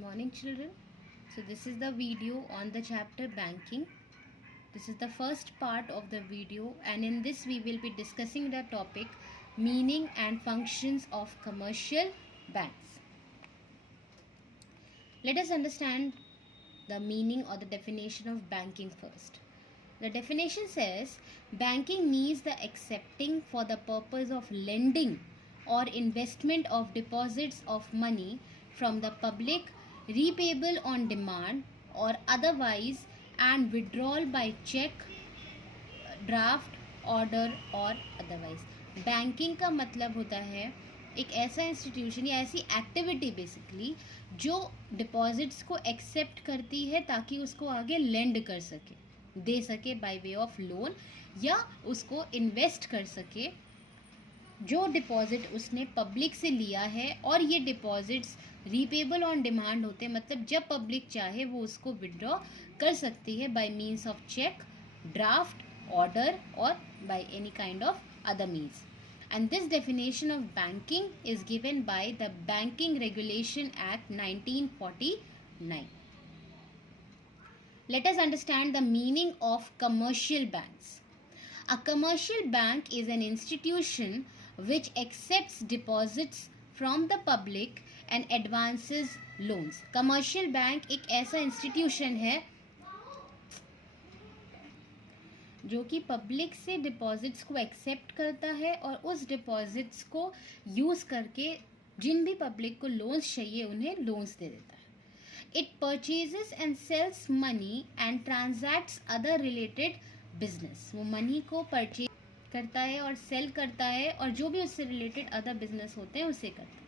morning, children. So this is the video on the chapter banking. This is the first part of the video, and in this we will be discussing the topic meaning and functions of commercial banks. Let us understand the meaning or the definition of banking first. The definition says banking means the accepting for the purpose of lending or investment of deposits of money from the public, repayable on demand or otherwise, and withdrawal by check, draft, order और otherwise. Banking का मतलब होता है एक ऐसा institution या ऐसी activity basically जो डिपॉजिट्स को एक्सेप्ट करती है ताकि उसको आगे लेंड कर सके, दे सके बाय वे ऑफ लोन, या उसको इन्वेस्ट कर सके जो डिपॉजिट उसने पब्लिक से लिया है. और ये डिपॉजिट्स रीपेबल ऑन डिमांड होते हैं, मतलब जब पब्लिक चाहे वो उसको विड्रॉ कर सकती है by means of cheque, draft, order or by any kind of other means. And this definition of banking is given by the Banking Regulation Act 1949. Let us understand the meaning of commercial banks. A commercial bank is an institution which accepts deposits from the public and advances loans. Commercial bank एक ऐसा institution है जो कि public से deposits को accept करता है और उस डिपॉजिट्स को यूज़ करके जिन भी पब्लिक को लोन्स चाहिए उन्हें लोन्स दे देता है. It purchases and sells money and transacts other related business. वो मनी को परचेज करता है और सेल करता है और जो भी उससे रिलेटेड अदर बिजनेस होते हैं उसे करता है.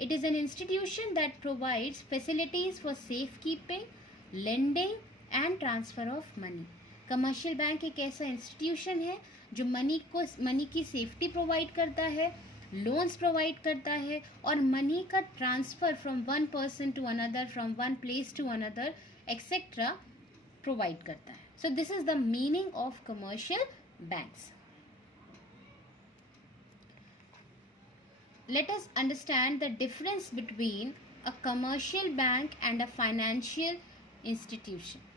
It is an institution that provides facilities for safe keeping, lending and transfer of money. Commercial bank एक ऐसा इंस्टीट्यूशन है जो मनी की सेफ्टी प्रोवाइड करता है, लोन्स प्रोवाइड करता है और मनी का transfer from one person to another, from one place to another etcetera provide करता है. So this is the meaning of commercial banks. Let us understand the difference between a commercial bank and a financial institution.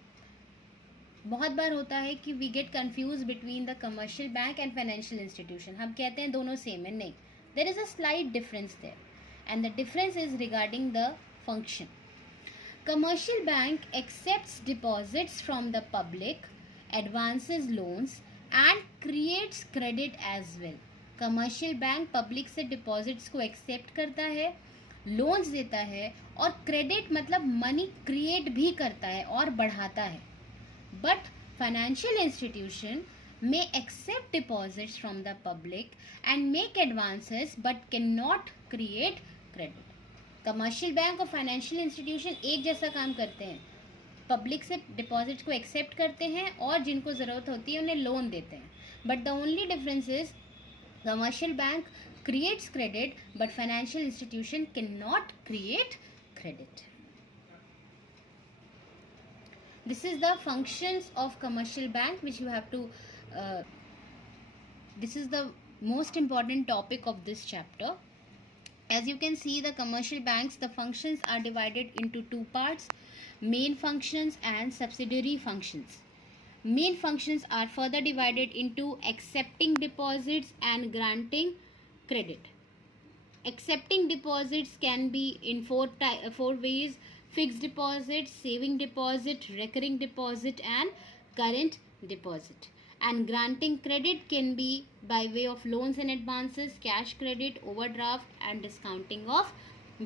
बहुत बार होता है कि we get confuse between the commercial bank and financial institution. हम कहते हैं दोनों same है. नहीं, there is a slight difference there and the difference is regarding the function. Commercial bank accepts deposits from the public, advances loans and creates credit as well. Commercial bank public से deposits को accept करता है, loans देता है और credit मतलब money create भी करता है और बढ़ाता है. But financial institution may accept deposits from the public and make advances but cannot create credit. Commercial bank और financial institution एक जैसा काम करते हैं. पब्लिक से डिपॉजिट्स को एक्सेप्ट करते हैं और जिनको ज़रूरत होती है उन्हें लोन देते हैं. But the only difference is commercial bank creates credit but financial institution cannot create credit. This is the functions of commercial bank which you have to this is the most important topic of this chapter. As you can see, the commercial banks, the functions are divided into two parts: main functions and subsidiary functions. Main functions are further divided into accepting deposits and granting credit. Accepting deposits can be in four ways: fixed deposit, saving deposit, recurring deposit and current deposit. And granting credit can be by way of loans and advances, cash credit, overdraft and discounting of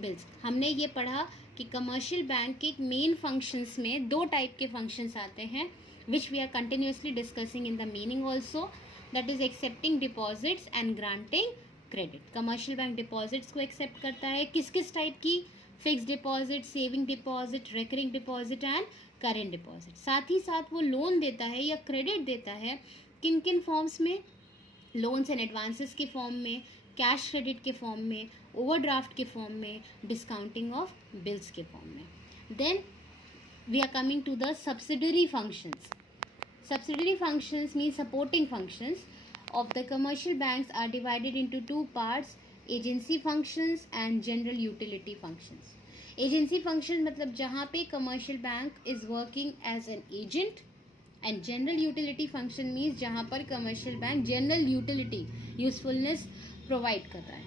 bills. हमने ये पढ़ा कि commercial bank के main functions में दो type के functions आते हैं which we are continuously discussing in the meaning also, that is accepting deposits and granting credit. Commercial bank deposits को एक्सेप्ट करता है. किस किस टाइप की? Fix deposit, saving deposit, recurring deposit and current deposit. साथ ही साथ वो लोन देता है या क्रेडिट देता है. किन किन फॉर्म्स में? लोन्स एंड एडवांसेस के फॉर्म में, कैश क्रेडिट के फॉर्म में, ओवरड्राफ्ट के फॉर्म में, डिस्काउंटिंग ऑफ बिल्स के फॉर्म में. Then we are coming to the subsidiary functions. Subsidiary functions mean supporting functions of the commercial banks are divided into two parts: agency functions and general utility functions. Agency function मतलब जहाँ पे commercial bank is working as an agent, and general utility function means जहाँ पर commercial bank general utility usefulness provide कर रहा है.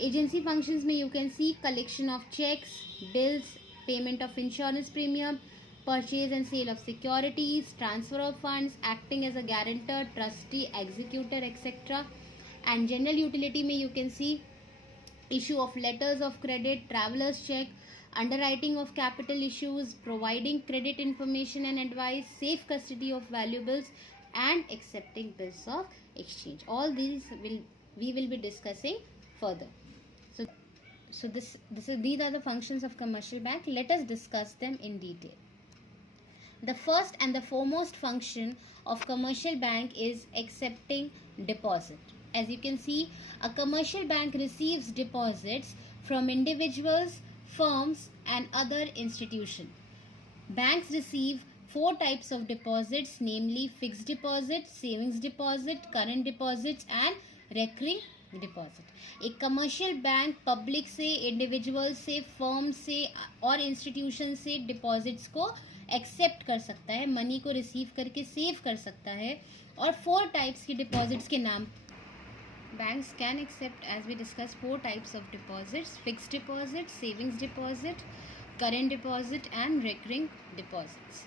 Agency functions में you can see collection of cheques, bills, payment of insurance premium, purchase and sale of securities, transfer of funds, acting as a guarantor, trustee, executor, etc. And general utility में you can see issue of letters of credit, travelers check, underwriting of capital issues, providing credit information and advice, safe custody of valuables, and accepting bills of exchange. All these we will be discussing further. So these are the functions of commercial bank. Let us discuss them in detail. The first and the foremost function of commercial bank is accepting deposit. As you can see, a commercial bank receives deposits from individuals, firms, and other institutions. Banks receive 4 types of deposits, namely fixed deposit, savings deposit, current deposits, and recurring deposit. एक commercial bank public से, individual से, firm से और institution से deposits को accept कर सकता है, मनी को रिसीव करके सेव कर सकता है. और 4 टाइप्स की डिपॉजिट्स के नाम. Banks can accept, as we discuss, 4 types of deposits: fixed deposit, savings deposit, current deposit, and recurring deposits.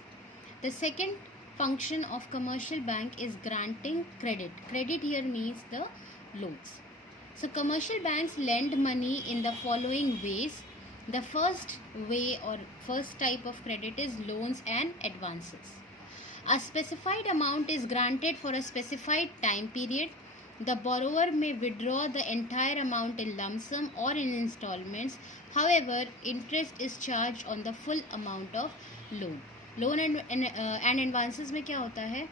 The second function of commercial bank is granting credit. Credit here means the loans. So commercial banks lend money in the following ways. The first way or first type of credit is loans and advances. A specified amount is granted for a specified time period. The borrower may withdraw the entire amount in lump sum or in installments. However, interest is charged on the full amount of loan. Loan and advances में क्या होता है?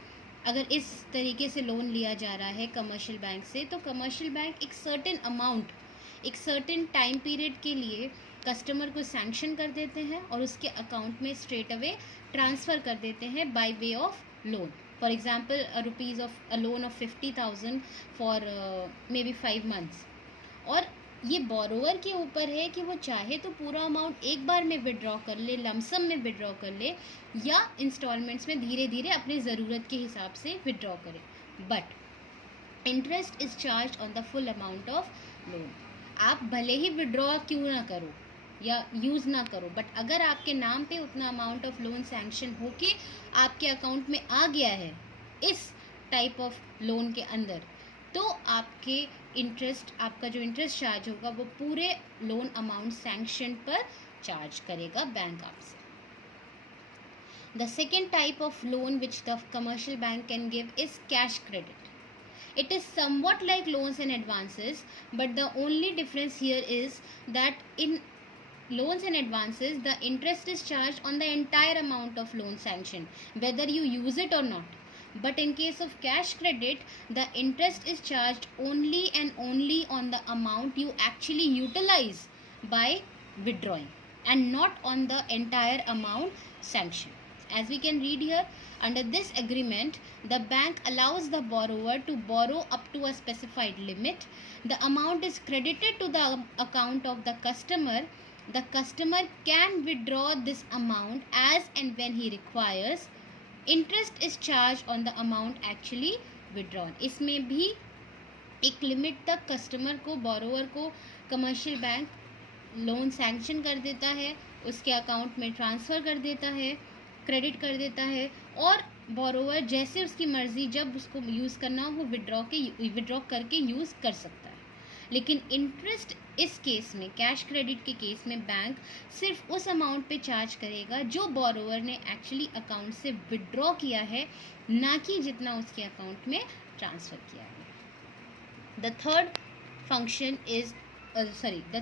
अगर इस तरीके से loan लिया जा रहा है कमर्शियल बैंक से, तो कमर्शियल बैंक एक सर्टेन अमाउंट, एक सर्टेन टाइम पीरियड के लिए कस्टमर को सैंक्शन कर देते हैं और उसके अकाउंट में स्ट्रेट अवे ट्रांसफ़र कर देते हैं by way of loan. For example, a loan of 50,000 for maybe 5 months. और ये बोरोवर के ऊपर है कि वो चाहे तो पूरा अमाउंट एक बार में विड्रॉ कर ले, लमसम में विड्रॉ कर ले, या इंस्टॉलमेंट्स में धीरे धीरे अपनी ज़रूरत के हिसाब से विड्रॉ करे. But interest is charge on the full amount of loan. आप भले ही विड्रॉ क्यों ना करो या यूज़ ना करो, बट अगर आपके नाम पे उतना अमाउंट ऑफ लोन सैंक्शन होके आपके अकाउंट में आ गया है इस टाइप ऑफ लोन के अंदर, तो आपके आपका जो इंटरेस्ट चार्ज होगा वो पूरे लोन अमाउंट सैंक्शन पर चार्ज करेगा बैंक आपसे. The second type of loan which the commercial bank can give is cash credit. It is somewhat like loans and advances, but the only difference here is that in loans and advances, the interest is charged on the entire amount of loan sanction, whether you use it or not. But in case of cash credit, the interest is charged only and only on the amount you actually utilize by withdrawing, and not on the entire amount sanctioned. As we can read here, under this agreement, the bank allows the borrower to borrow up to a specified limit. The amount is credited to the account of the customer. The customer can withdraw this amount as and when he requires. Interest is charged on the amount actually withdrawn. इसमें भी एक limit तक customer को, borrower को commercial bank loan sanction कर देता है, उसके अकाउंट में ट्रांसफ़र कर देता है, क्रेडिट कर देता है, और बोरोवर जैसे उसकी मर्ज़ी जब उसको यूज़ करना हो वो विड्रॉ करके यूज़ कर सकता है. लेकिन इंटरेस्ट इस केस में, कैश क्रेडिट के केस में, बैंक सिर्फ उस अमाउंट पे चार्ज करेगा जो बोरोवर ने एक्चुअली अकाउंट से विड्रॉ किया है, ना कि जितना उसके अकाउंट में ट्रांसफ़र किया है. The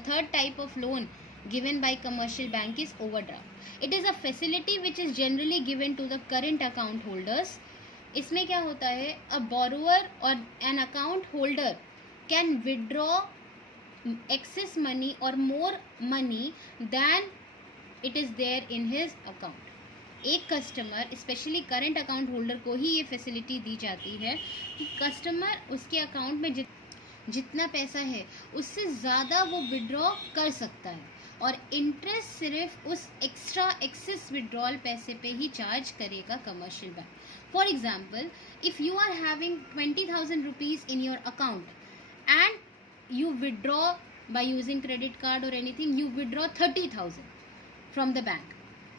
third type of loan given by commercial bank is overdraft. It is a facility which is generally given to the current account holders. इसमें क्या होता है, a borrower or an account holder can withdraw excess money or more money than it is there in his account. एक customer, specially current account holder को ही ये facility दी जाती है कि कस्टमर उसके अकाउंट में जितना पैसा है उससे ज़्यादा वो विड्रॉ कर सकता है, और इंटरेस्ट सिर्फ उस एक्स्ट्रा एक्सेस विड्रॉल पैसे पे ही चार्ज करेगा commercial bank. For example, if you are having 20,000 rupees in your account and you withdraw by using credit card or anything, you withdraw 30,000 from the bank,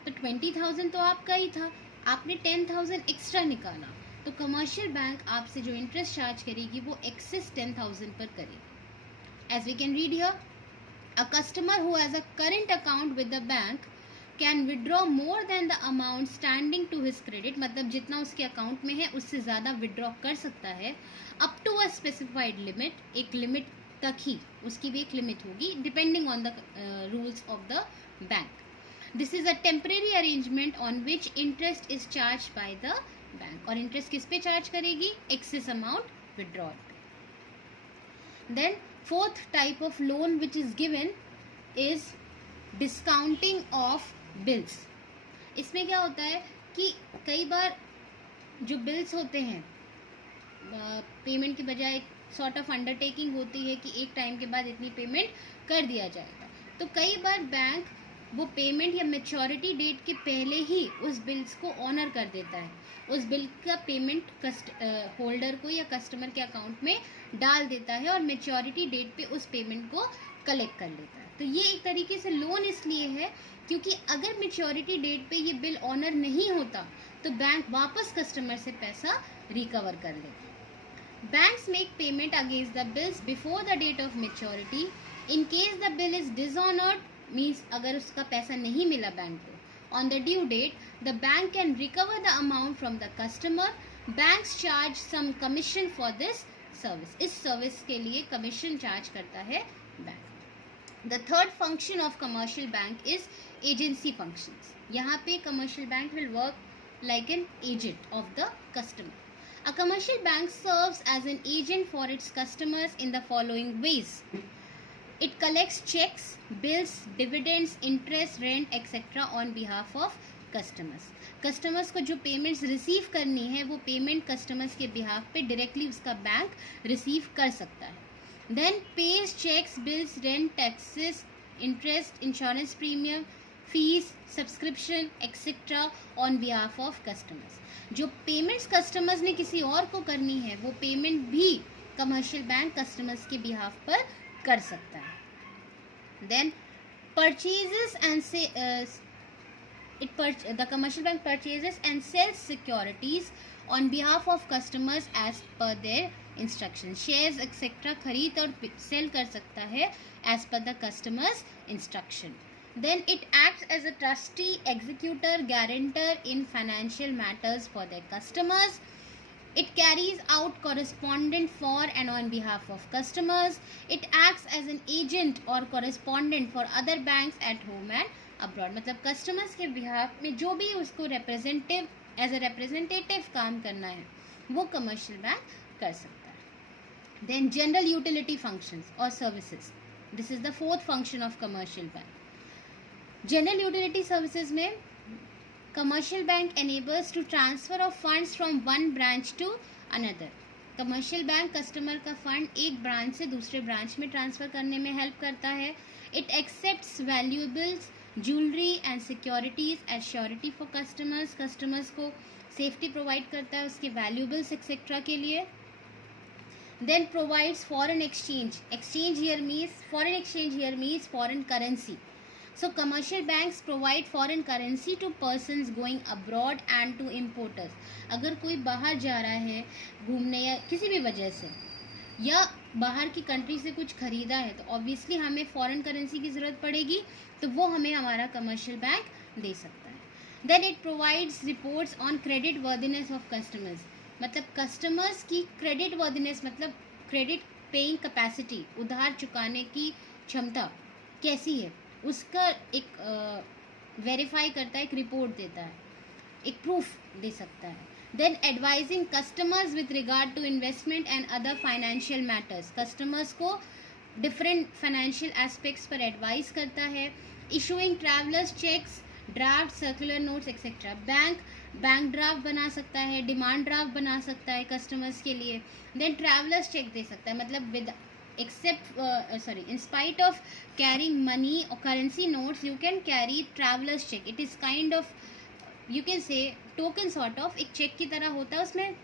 तो 20,000 तो आपका ही था, आपने 10,000 एक्स्ट्रा निकाला, तो कमर्शियल बैंक आपसे जो इंटरेस्ट चार्ज करेगी वो एक्सेस 10,000 पर करेगी. As we can read here, a customer who has a current account with the bank can withdraw more than the amount standing to his credit, मतलब जितना उसके अकाउंट में है उससे ज़्यादा विड्रॉ कर सकता है, up to a specified limit, एक लिमिट तक ही, उसकी भी एक लिमिट होगी depending on the rules of the bank. This is a temporary arrangement on which interest is charge by the bank, और इंटरेस्ट किस पे चार्ज करेगी? Excess amount withdrawal. Then fourth type of loan which is given is discounting of bills. इसमें क्या होता है कि कई बार जो बिल्स होते हैं पेमेंट की बजाय सॉर्ट ऑफ अंडरटेकिंग होती है कि एक टाइम के बाद इतनी पेमेंट कर दिया जाएगा, तो कई बार बैंक वो पेमेंट या मैच्योरिटी डेट के पहले ही उस बिल्स को ऑनर कर देता है, उस बिल का पेमेंट होल्डर को या कस्टमर के अकाउंट में डाल देता है और मैच्योरिटी डेट पे उस पेमेंट को कलेक्ट कर लेता है. तो ये एक तरीके से लोन इसलिए है क्योंकि अगर मैच्योरिटी डेट पे ये बिल ऑनर नहीं होता तो बैंक वापस कस्टमर से पैसा रिकवर कर लेता. Banks make payment against the bills before the date of maturity. In case the bill is dishonored, means अगर उसका पैसा नहीं मिला बैंक को on the due date, the bank can recover the amount from the customer. Banks charge some commission for this service. इस service के लिए commission charge करता है bank. The third function of commercial bank is agency functions. यहाँ पे commercial bank will work like an agent of the customer. A commercial bank serves as an agent for its customers in the following ways. It collects checks, bills, dividends, interest, rent, etc. on behalf of customers. Customers को जो payments receive करनी है वो payment customers के behalf पे directly उसका bank receive कर सकता है. Then pays checks, bills, rent, taxes, interest, insurance premium, fees, subscription, etc. on behalf of customers. जो पेमेंट्स कस्टमर्स ने किसी और को करनी है वो पेमेंट भी कमर्शियल बैंक कस्टमर्स के बिहाफ पर कर सकता है. Then purchases and the commercial bank purchases and sells securities on behalf of customers as per their instructions. Shares etc. खरीद और सेल कर सकता है as per the customer's instruction. Then it acts as a trustee, executor, guarantor in financial matters for their customers. It carries out correspondence for and on behalf of customers. It acts as an agent or correspondent for other banks at home and abroad. मतलब customers के behalf में जो भी उसको as a representative काम करना है वो commercial bank कर सकता है. Then general utility functions or services. This is the fourth function of commercial bank. General utility services में commercial bank enables to transfer of funds from one branch to another. Commercial bank customer का fund एक branch से दूसरे branch में transfer करने में help करता है. It accepts valuables, jewellery and securities as surety for customers. Customers को सेफ्टी प्रोवाइड करता है उसके वैल्यूएबल्स एक्सेट्रा के लिए. Then provides foreign exchange. Foreign exchange here means foreign currency. So commercial banks provide foreign currency to persons going abroad and to importers. अगर कोई बाहर जा रहा है घूमने या किसी भी वजह से या बाहर की कंट्री से कुछ खरीदा है तो ऑब्वियसली हमें फॉरेन करेंसी की ज़रूरत पड़ेगी, तो वो हमें हमारा कमर्शियल बैंक दे सकता है. Then it provides reports on credit worthiness of customers. मतलब कस्टमर्स की क्रेडिट वर्दीनेस मतलब क्रेडिट पेइंग कैपेसिटी, उधार चुकाने की क्षमता कैसी है उसका एक वेरीफाई करता है, एक रिपोर्ट देता है, एक प्रूफ दे सकता है. Then advising customers with regard to investment and other financial matters. Customers को डिफरेंट फाइनेंशियल एस्पेक्ट्स पर एडवाइस करता है. Issuing travellers cheques, draft, circular notes etcetera. Bank draft बना सकता है, डिमांड ड्राफ्ट बना सकता है कस्टमर्स के लिए. देन ट्रैवलर्स चेक दे सकता है, मतलब in spite of carrying money or currency notes, you can carry traveler's check. It is kind of, you can say, token sort of, एक check की तरह होता है, उसमें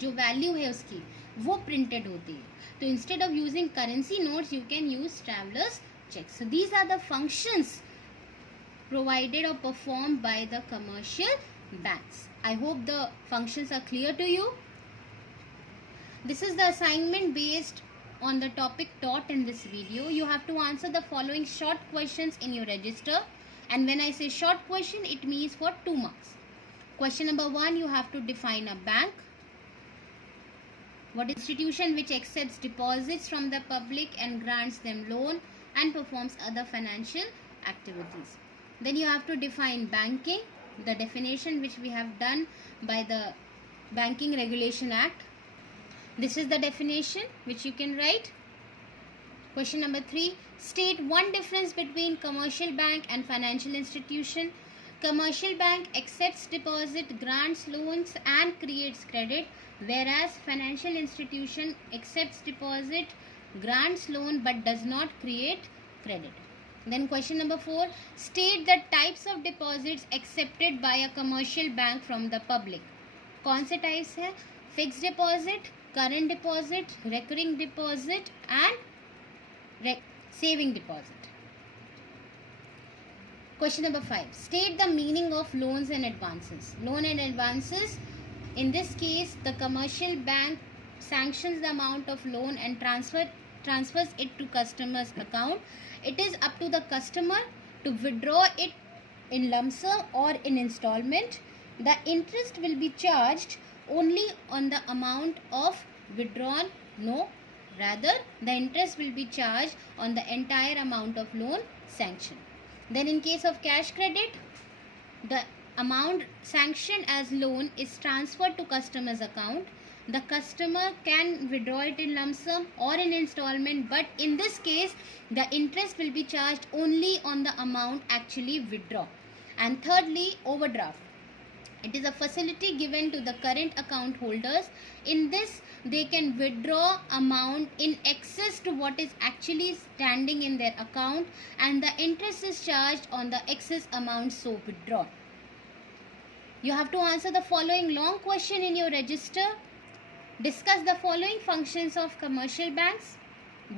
जो वैल्यू है उसकी वो प्रिंटेड होती है. तो instead of using currency notes you can use travellers cheque. So these are the functions provided or performed by the commercial banks. I hope the functions are clear to you. This is the assignment based on the topic taught in this video. You have to answer the following short questions in your register, and when I say short question, it means for 2 marks. Question number 1, you have to define a bank. What institution which accepts deposits from the public and grants them loan and performs other financial activities. Then you have to define banking, the definition which we have done by the Banking Regulation Act. This is the definition which you can write. Question number 3, state one difference between commercial bank and financial institution. Commercial bank accepts deposit, grants loans and creates credit, whereas financial institution accepts deposit, grants loan but does not create credit. Then question number 4, state the types of deposits accepted by a commercial bank from the public. कौन से types है? Fixed deposit, current deposit, recurring deposit and saving deposit. Question number 5, state the meaning of loans and advances. Loan and advances, in this case the commercial bank sanctions the amount of loan and transfers it to customer's account. It is up to the customer to withdraw it in lump sum or in installment. The interest will be charged only on the amount of withdrawn. No, rather the interest will be charged on the entire amount of loan sanctioned. Then in case of cash credit, the amount sanctioned as loan is transferred to customer's account. The customer can withdraw it in lump sum or in installment, but in this case the interest will be charged only on the amount actually withdrawn. And thirdly, overdraft. It is a facility given to the current account holders. In this, they can withdraw amount in excess to what is actually standing in their account, and the interest is charged on the excess amount so withdrawn. You have to answer the following long question in your register. Discuss the following functions of commercial banks.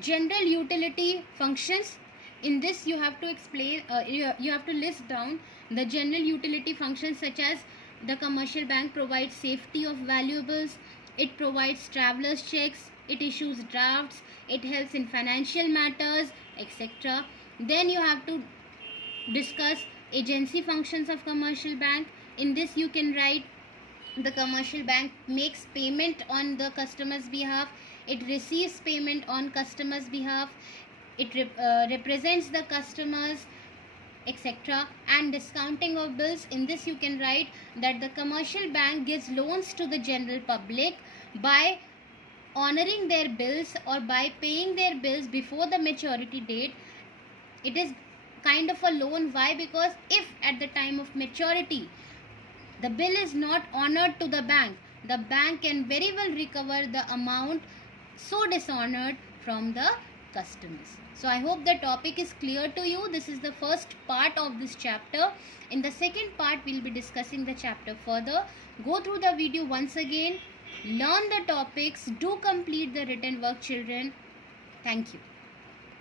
General utility functions. In this you have to explain, you have to list down the general utility functions, such as the commercial bank provides safety of valuables, it provides travelers checks, it issues drafts, it helps in financial matters, etc. Then you have to discuss agency functions of commercial bank. In this you can write, the commercial bank makes payment on the customer's behalf, it receives payment on customer's behalf, it represents the customers, etc. And discounting of bills. In this you can write that the commercial bank gives loans to the general public by honoring their bills or by paying their bills before the maturity date. It is kind of a loan. Why? Because if at the time of maturity the bill is not honored to the bank can very well recover the amount so dishonored from the customers. So I hope the topic is clear to you. This is the first part of this chapter. In the second part, we'll be discussing the chapter further. Go through the video once again. Learn the topics. Do complete the written work, children. Thank you.